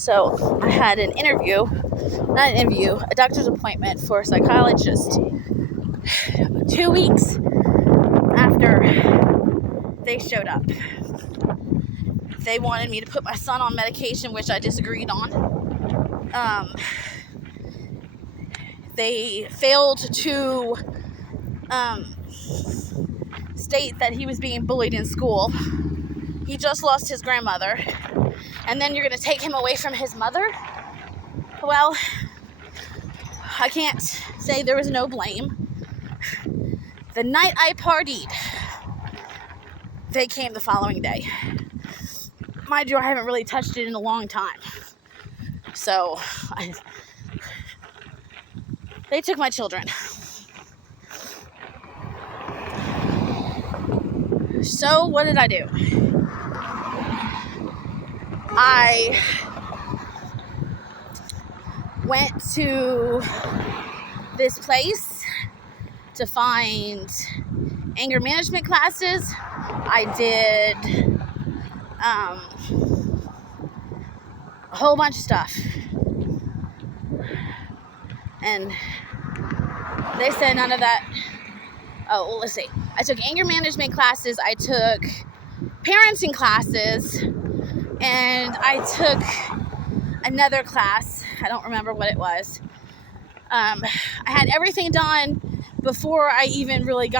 So I had a doctor's appointment for a psychologist 2 weeks after they showed up. They wanted me to put my son on medication, which I disagreed on. They failed to state that he was being bullied in school. He just lost his grandmother. And then you're going to take him away from his mother? Well, I can't say there was no blame. The night I partied, they came the following day. Mind you, I haven't really touched it in a long time. So, they took my children. So, what did I do? I went to this place to find anger management classes. I did a whole bunch of stuff. And they said none of that. Oh, well, let's see. I took anger management classes. I took parenting classes. And I took another class. I don't remember what it was. I had everything done before I even really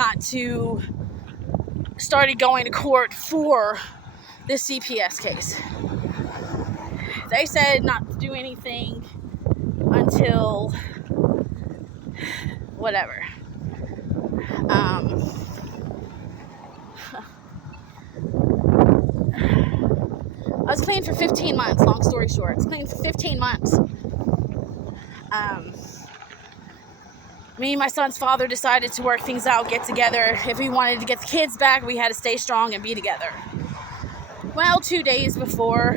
started going to court for this CPS case. They said not to do anything until whatever. I was clean for 15 months, long story short. I was clean for 15 months. Me and my son's father decided to work things out, get together. If we wanted to get the kids back, we had to stay strong and be together. Well, 2 days before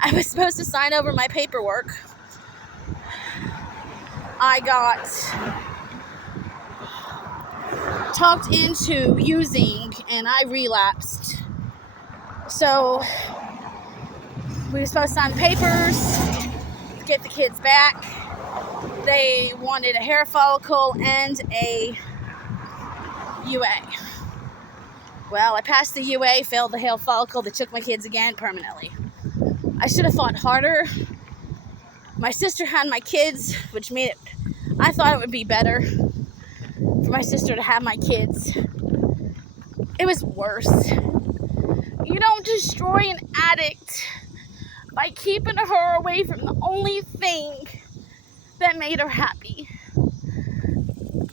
I was supposed to sign over my paperwork, I got talked into using and I relapsed. So we were supposed to sign the papers, get the kids back. They wanted a hair follicle and a UA. Well, I passed the UA, failed the hair follicle. They took my kids again permanently. I should have fought harder. My sister had my kids, which made it, I thought it would be better for my sister to have my kids. It was worse. You don't destroy an addict by keeping her away from the only thing that made her happy.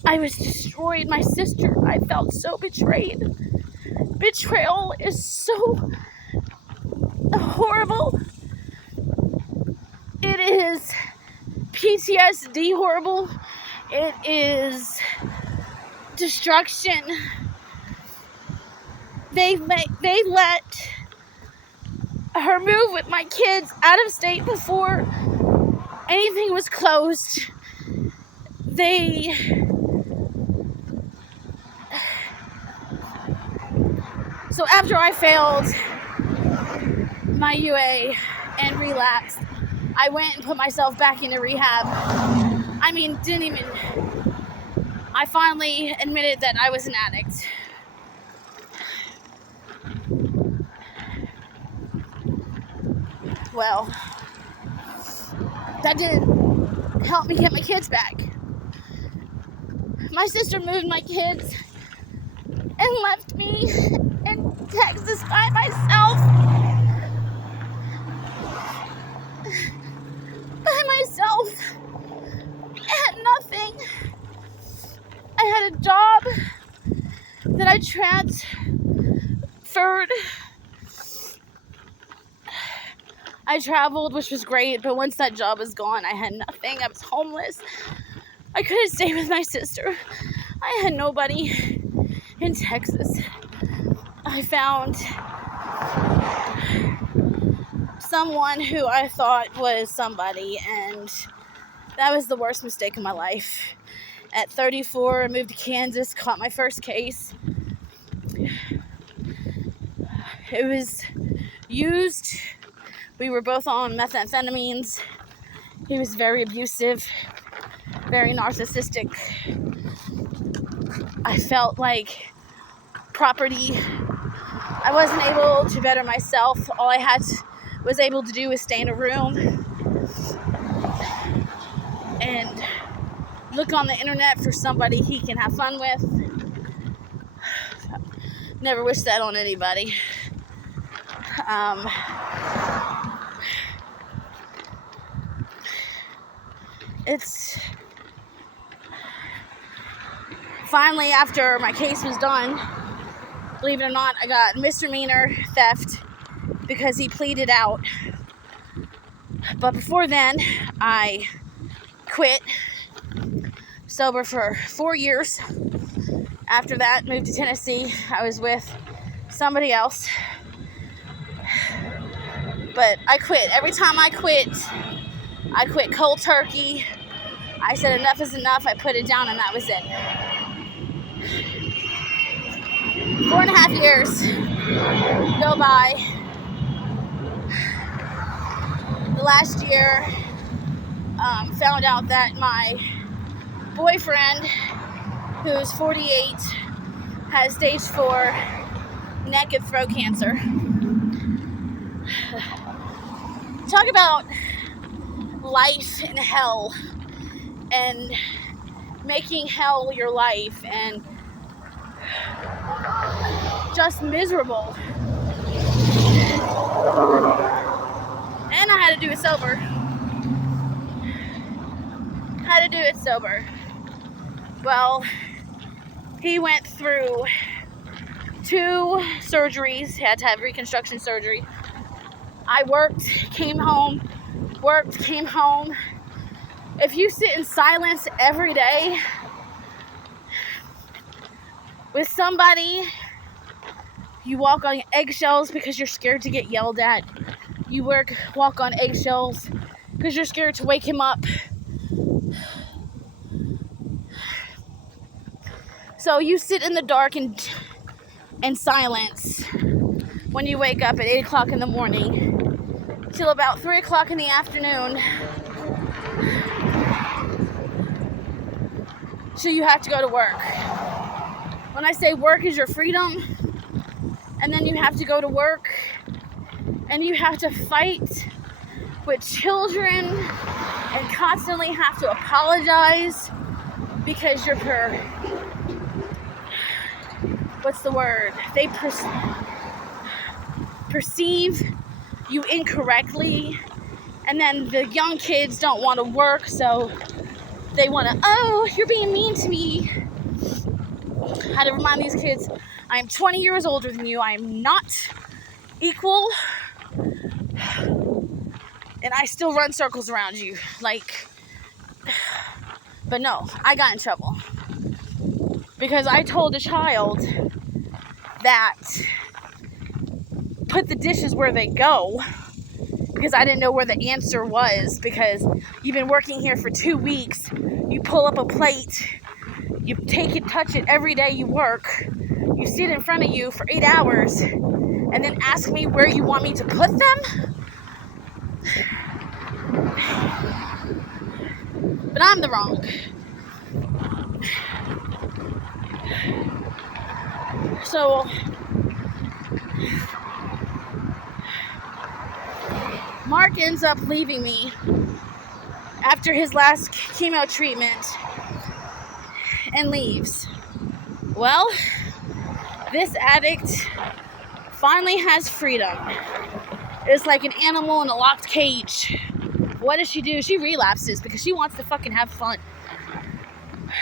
I was destroyed. My sister, I felt so betrayed. Betrayal is so horrible. It is PTSD horrible. It is destruction. They let her move with my kids out of state before anything was closed. So after I failed my UA and relapsed, I went and put myself back into rehab. I finally admitted that I was an addict. Well, that didn't help me get my kids back. My sister moved my kids and left me in Texas by myself. I had nothing. I had a job that I transferred. I traveled, which was great, but once that job was gone, I had nothing. I was homeless. I couldn't stay with my sister. I had nobody in Texas. I found someone who I thought was somebody, and that was the worst mistake of my life. At 34, I moved to Kansas, caught my first case. It was used We were both on methamphetamines. He was very abusive, very narcissistic. I felt like property. I wasn't able to better myself. All I was able to do was stay in a room and look on the internet for somebody he can have fun with. Never wish that on anybody. It's finally, after my case was done, believe it or not, I got misdemeanor theft because he pleaded out. But before then, I quit, sober for 4 years. After that, moved to Tennessee. I was with somebody else. But I quit. Every time I quit cold turkey. I said enough is enough. I put it down and that was it. 4.5 years go by. The last year, found out that my boyfriend, who's 48, has stage 4 neck and throat cancer. Talk about life in hell and making hell your life and just miserable. And I had to do it sober. Well, he went through 2 surgeries. He had to have reconstruction surgery. I worked, came home. If you sit in silence every day with somebody, you walk on eggshells because you're scared to get yelled at. You walk on eggshells because you're scared to wake him up. So you sit in the dark and silence when you wake up at 8 o'clock in the morning till about 3 o'clock in the afternoon. So you have to go to work. When I say work is your freedom, and then you have to go to work and you have to fight with children and constantly have to apologize because you're they perceive you incorrectly, and then the young kids don't want to work, so they want to, oh, you're being mean to me. I had to remind these kids, I am 20 years older than you. I am not equal, and I still run circles around you. But no, I got in trouble because I told a child that put the dishes where they go because I didn't know where the answer was, because you've been working here for 2 weeks. You pull up a plate, you take it, touch it every day you work. You sit in front of you for 8 hours and then ask me where you want me to put them? But I'm the wrong. So Mark ends up leaving me after his last chemo treatment and leaves. Well, this addict finally has freedom. It's like an animal in a locked cage. What does she do? She relapses because she wants to fucking have fun.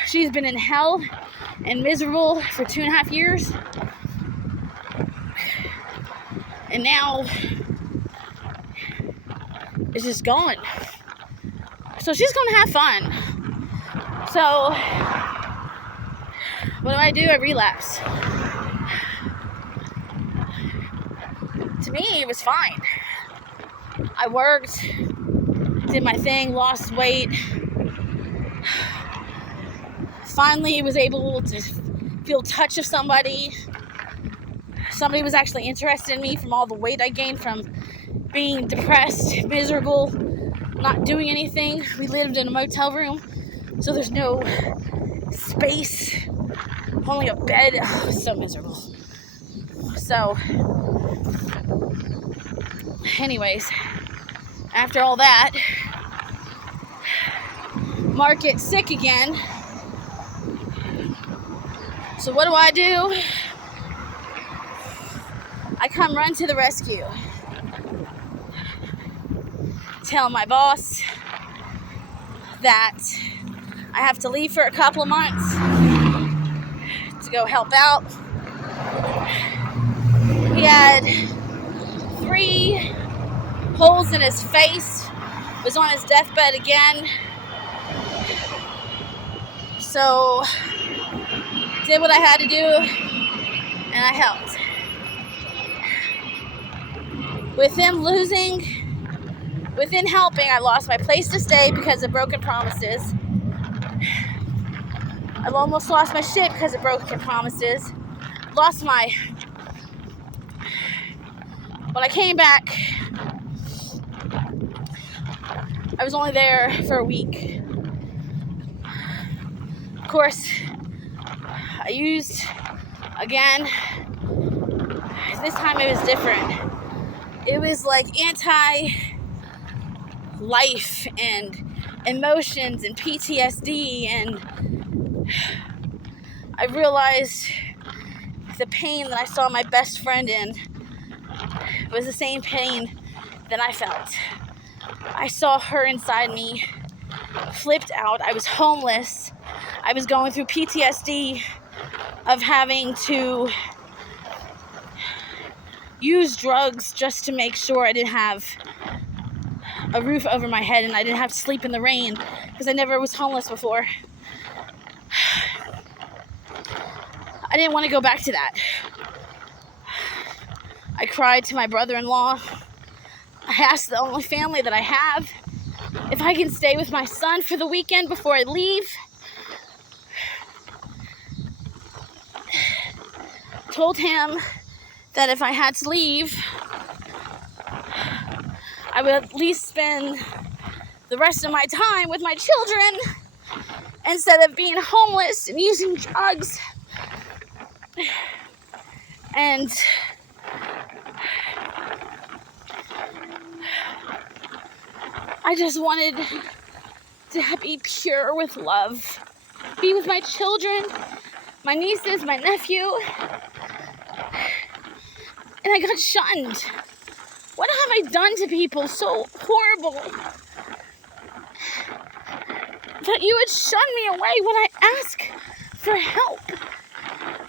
She's been in hell and miserable for 2.5 years. And now it's just gone. So she's gonna have fun. So what do? I relapse. To me, it was fine. I worked, did my thing, lost weight. Finally was able to feel touch of somebody. Somebody was actually interested in me from all the weight I gained from being depressed, miserable, not doing anything. We lived in a motel room, so there's no space, only a bed. Oh, so miserable. So, anyways, after all that, Mark gets sick again. So what do? I come run to the rescue. Tell my boss that I have to leave for a couple of months to go help out. He had 3 holes in his face, was on his deathbed again. So, did what I had to do, and I helped. Within helping, I lost my place to stay because of broken promises. I almost lost my shit because of broken promises. When I came back, I was only there for a week. Of course, I used again. This time it was different. It was like anti-life and emotions and PTSD, and I realized the pain that I saw my best friend in was the same pain that I felt. I saw her inside me, flipped out. I was homeless. I was going through PTSD of having to use drugs just to make sure I didn't have a roof over my head and I didn't have to sleep in the rain because I never was homeless before. I didn't want to go back to that. I cried to my brother-in-law. I asked the only family that I have if I can stay with my son for the weekend before I leave. Told him that if I had to leave, I would at least spend the rest of my time with my children instead of being homeless and using drugs. And I just wanted to be pure with love, be with my children, my nieces, my nephew, and I got shunned. What have I done to people so horrible that you would shun me away when I ask for help?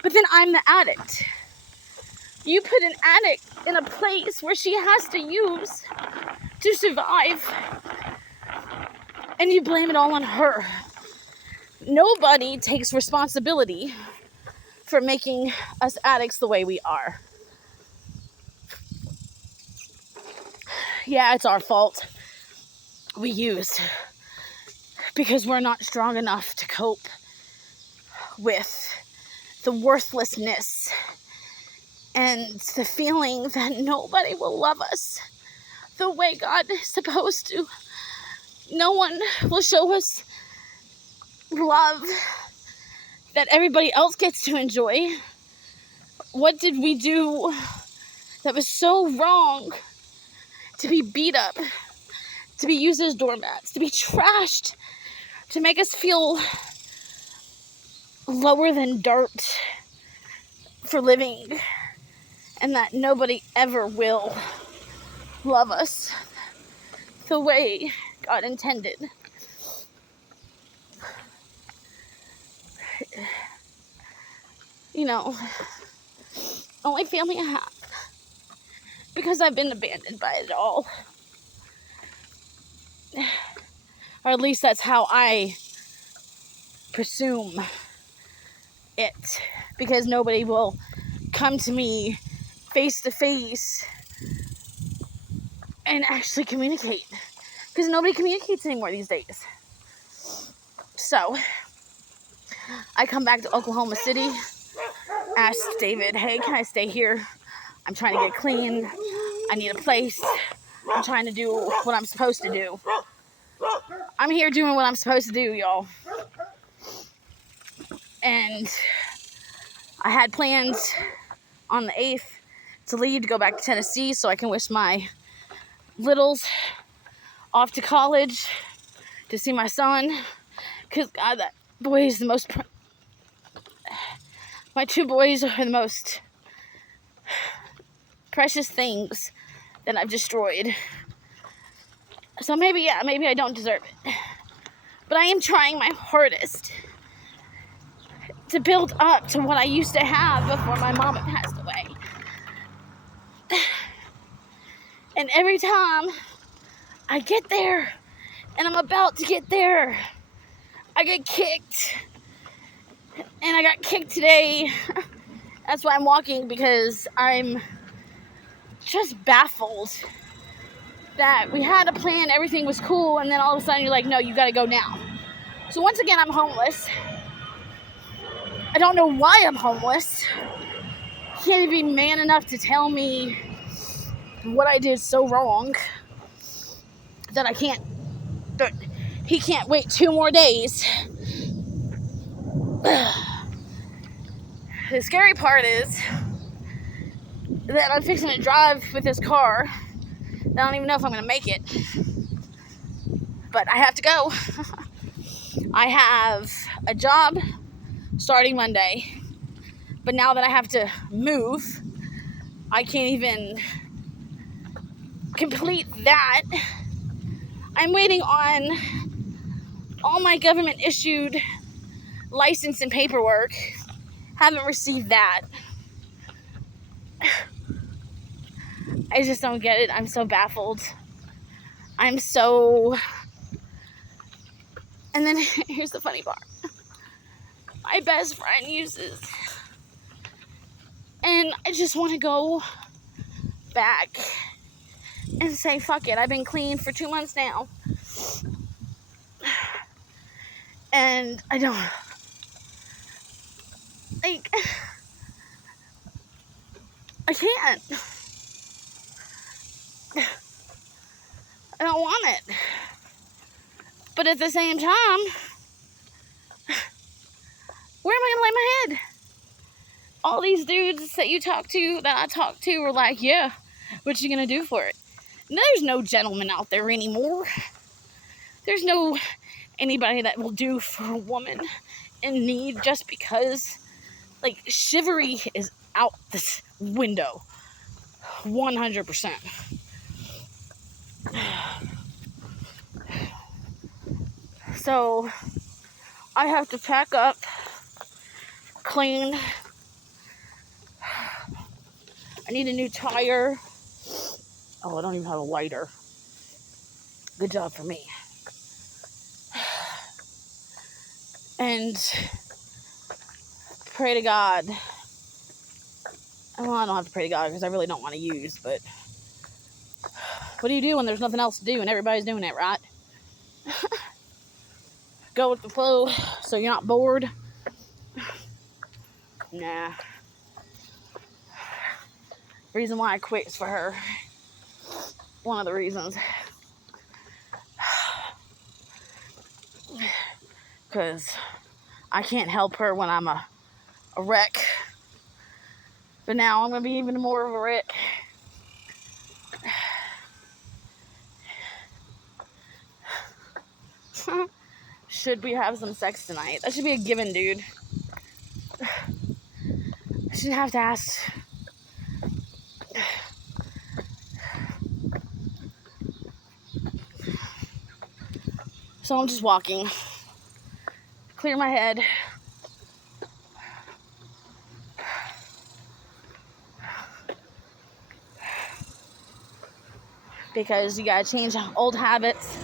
But then I'm the addict. You put an addict in a place where she has to use to survive, and you blame it all on her. Nobody takes responsibility for making us addicts the way we are. Yeah, it's our fault. We use because we're not strong enough to cope with the worthlessness and the feeling that nobody will love us the way God is supposed to. No one will show us love that everybody else gets to enjoy. What did we do that was so wrong to be beat up, to be used as doormats, to be trashed, to make us feel lower than dirt for living, and that nobody ever will love us the way God intended? You know, only family I have, because I've been abandoned by it all. Or at least that's how I presume it, because nobody will come to me face to face and actually communicate, because nobody communicates anymore these days. So I come back to Oklahoma City, asked David, hey, can I stay here? I'm trying to get clean. I need a place. I'm trying to do what I'm supposed to do. I'm here doing what I'm supposed to do, y'all. And I had plans on the 8th to leave to go back to Tennessee so I can wish my littles off to college to see my son. Because, God, that boy is the most... My 2 boys are the most precious things that I've destroyed. So maybe I don't deserve it. But I am trying my hardest to build up to what I used to have before my mama passed away. And every time I get there, and I'm about to get there, I get kicked. And I got kicked today. That's why I'm walking, because I'm just baffled that we had a plan, everything was cool, and then all of a sudden you're like, no, you gotta go now. So once again, I'm homeless. I don't know why I'm homeless. He can't even be man enough to tell me what I did so wrong that he can't wait 2 more days. The scary part is that I'm fixing to drive with this car. I don't even know if I'm gonna make it, but I have to go. I have a job starting Monday, but now that I have to move, I can't even complete that. I'm waiting on all my government issued license and paperwork. Haven't received that. I just don't get it. I'm so baffled. And then here's the funny part. My best friend uses, and I just want to go back and say, fuck it. I've been clean for 2 months now. And I don't, like, I can't. I don't want it. But at the same time, where am I gonna lay my head? All these dudes that I talk to were like, yeah, what you gonna do for it? And there's no gentleman out there anymore. There's no anybody that will do for a woman in need just because, like, chivalry is out this window. 100%. So I have to pack up, clean. I need a new tire. Oh, I don't even have a lighter. Good job for me. And pray to God. Well, I don't have to pray to God because I really don't want to use, but what do you do when there's nothing else to do and everybody's doing it, right? Go with the flow so you're not bored. Nah. Reason why I quit is for her. One of the reasons. Because I can't help her when I'm a wreck. But now I'm going to be even more of a wreck. Should we have some sex tonight? That should be a given, dude. I shouldn't have to ask. So I'm just walking. Clear my head. Because you gotta change old habits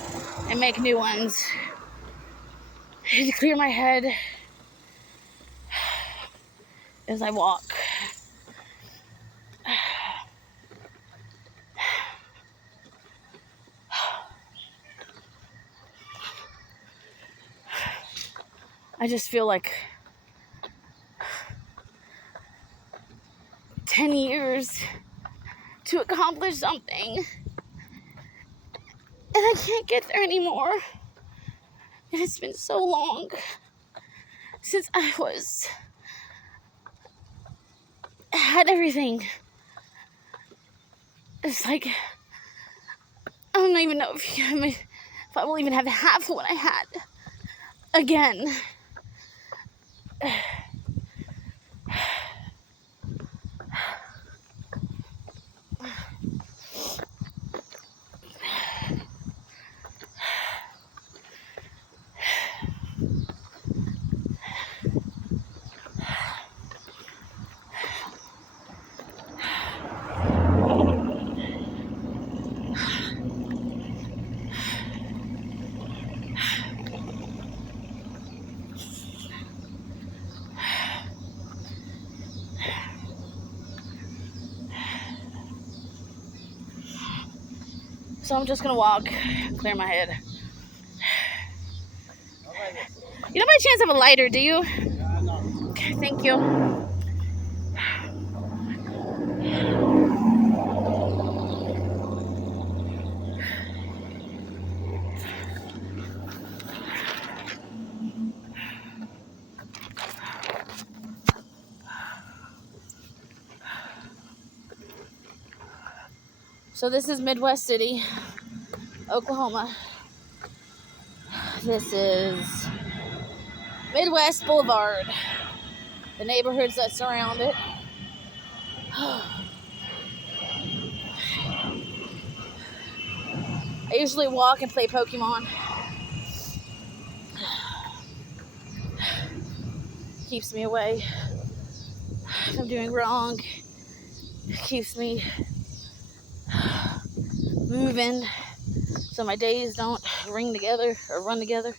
and make new ones. I need to clear my head as I walk. I just feel like 10 years to accomplish something, I can't get there anymore. And it's been so long since I had everything. It's like, I don't even know if I will even have half of what I had again. So I'm just gonna walk, clear my head. You don't by chance have a lighter, do you? Yeah, no. Okay, thank you. So this is Midwest City, Oklahoma. This is Midwest Boulevard, the neighborhoods that surround it. I usually walk and play Pokemon. Keeps me away from doing wrong. Keeps me moving so my days don't ring together or run together.